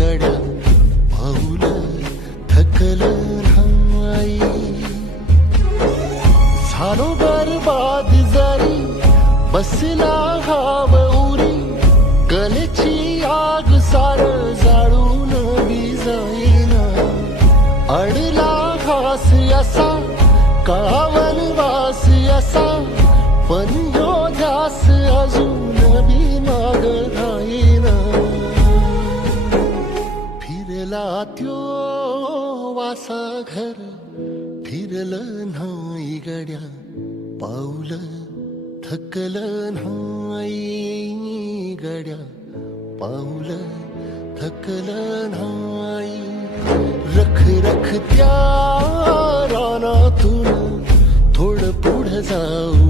गड्या पाऊल थकलं नाही. झालो बरबाद जरी बसला हाव उरी, कलेची आग सार जाळून बी जाईना. अडला घास असा काळा वनवास असा, पण यो ध्यास अजून बी माग राहीना. फिरला त्यो वासा घर फिरलं नाही गड्या पाऊल थकलं नाही. गड्या पाऊल थकलं नाही. रख रख त्या रानातून थोडं पुढं जाऊ